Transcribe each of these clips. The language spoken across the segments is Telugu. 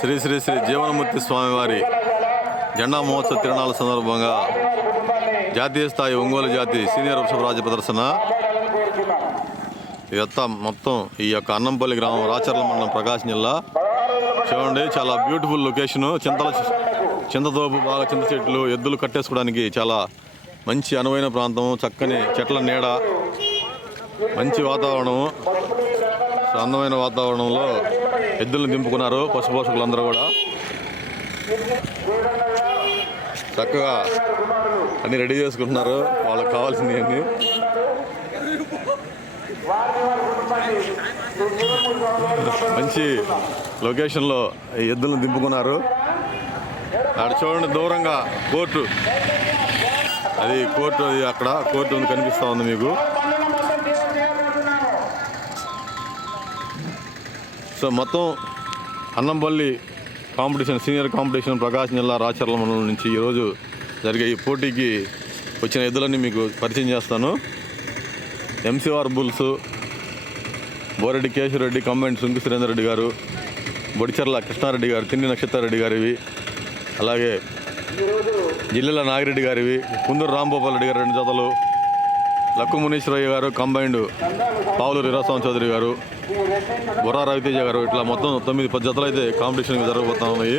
శ్రీ శ్రీ శ్రీ జీవనమూర్తి స్వామివారి జెండా మహోత్సవ తిరణాల సందర్భంగా జాతీయ స్థాయి ఒంగోలు జాతి సీనియర్ వృషభరాజ ప్రదర్శన. ఇదంతా మొత్తం ఈ యొక్క అన్నంపల్లి గ్రామం రాచర్ల మండలం ప్రకాశం జిల్లా. చూడండి చాలా బ్యూటిఫుల్ లొకేషన్. చింతల చింతతోపు బాగా చింత చెట్లు ఎద్దులు కట్టేసుకోవడానికి చాలా మంచి అనువైన ప్రాంతం. చక్కని చెట్ల నీడ. మంచి వాతావరణము అందమైన వాతావరణంలో ఎద్దులను దింపుకున్నారు పశు పోషకులందరూ కూడా. చక్కగా అన్ని రెడీ చేసుకుంటున్నారు. వాళ్ళకి కావాల్సినవి అన్ని. మంచి లొకేషన్లో ఈ ఎద్దులను దింపుకున్నారు. అక్కడ చూడండి దూరంగా కోర్టు. అది కోర్టు అది అక్కడ కోర్టు ఉంది కనిపిస్తూ ఉంది మీకు. సో మొత్తం Annampalli competition senior competition Prakasam జిల్లా రాచర్ల మండలం నుంచి ఈరోజు జరిగే ఈ పోటీకి వచ్చిన ఎద్దులన్నీ మీకు పరిచయం చేస్తాను. MCR bulls Boreddy Keshavareddy combined Sunki Surender Reddy garu Bodicherla Krishnareddy గారు తిండి నక్షత్రారెడ్డి గారివి అలాగే జిల్లెల నాగిరెడ్డి గారివి కుందూరు రాంగోపాల్ రెడ్డి గారు రెండు జతలు లక్కు మునీశ్వరయ్య గారు కంబైండ్ పావులు వీరాస్వామి చౌదరి గారు బుర్రా రవితేజ గారు ఇట్లా మొత్తం తొమ్మిది పది జతలు అయితే కాంపిటీషన్ జరగబోతా ఉన్నాయి.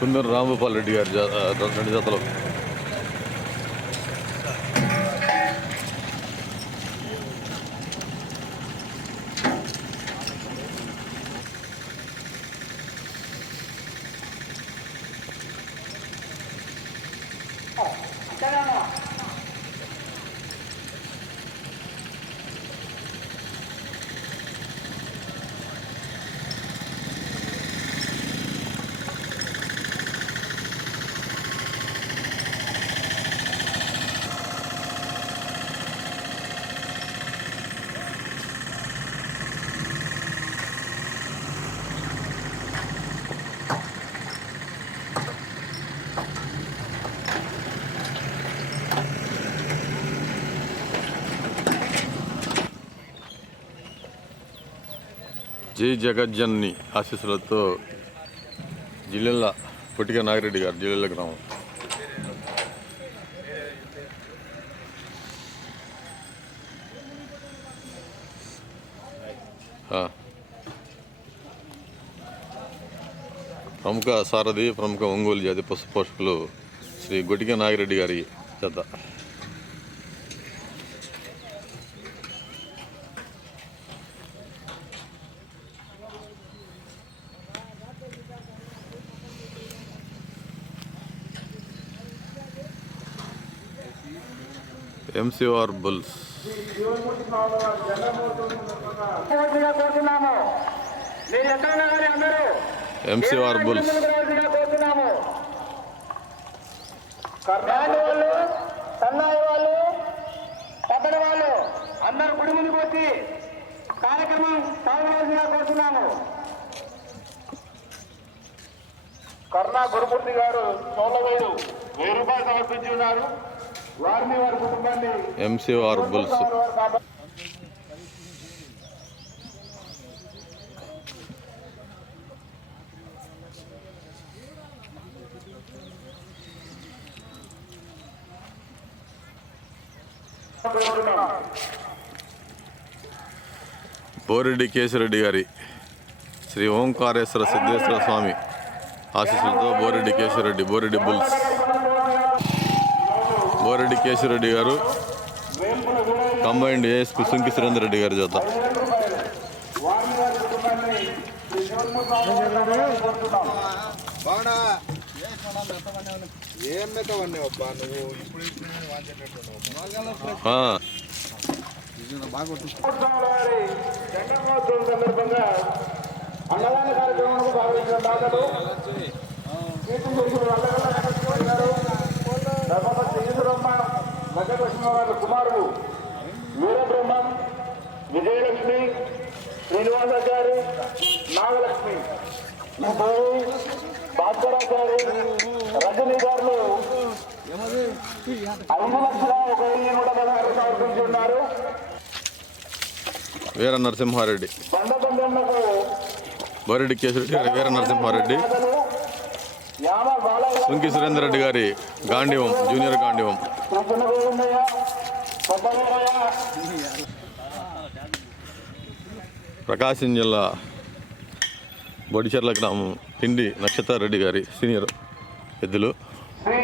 కుందూరు రాంభూపాల్ రెడ్డి గారి రెండు జతలు జై జగజ్జన్ని ఆశీస్సులతో జిల్లెల పుట్టిక నాగిరెడ్డి గారు జిల్లెల గ్రామం. ప్రముఖ సారథి ప్రముఖ ఒంగోలు జాతి పశు పోషకులు శ్రీ గొటిక నాగిరెడ్డి గారి చేత. ఎంసీఆర్ బుల్స్ ఎక్కడ అందరూ ఎంసీఆర్ బుల్స్ వాళ్ళు సన్నాయి వాళ్ళు పట్టణ వాళ్ళు అందరూ గుడి ముందుకు వచ్చి కార్యక్రమం సాగవలసిందిగా కోరుతున్నాము కర్ణా గురుమూర్తి గారు సోలవేడు వెయ్యి రూపాయలు సమర్పించి ఎంసీఆర్ బుల్స్ బోరెడ్డి కేశరెడ్డి గారి శ్రీ ఓంకారేశ్వర సిద్ధేశ్వర స్వామి ఆశీస్సులతో Boreddy Kesareddy Boreddy bulls. Boreddy Kesareddy garu combined ASP Sunki Surender Reddy గారి జత. అన్నదాన కార్యక్రమంలో భాగవహించిన దాతలు ధర్మపతి ఈశ్వరమ్మ వెంకటలక్ష్మి వారి కుమారుడు వీరబ్రహ్మం విజయలక్ష్మి శ్రీనివాసాచారి నాగలక్ష్మి భాస్కరాచారి రజనీ గారు ఐదు లక్షల ఒక వెయ్యి నూట పదహారు సమర్పించి ఉన్నారు వీర నరసింహారెడ్డి కేశరెడ్డి గారి వీర నరసింహారెడ్డి. సుంకి సురేందర్ రెడ్డి గారి గాంధీవం జూనియర్ గాంధీవం. ప్రకాశం జిల్లా బొడిచెర్ల గ్రామం తిండి నక్షత్ర రెడ్డి గారి సీనియర్ ఎద్దులు. శ్రీ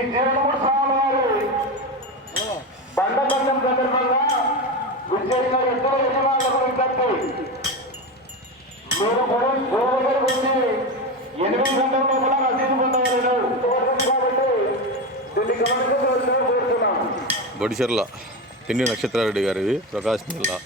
బొడిచెర్ల తిండి నక్షత్రారెడ్డి గారివి ప్రకాశం జిల్లా.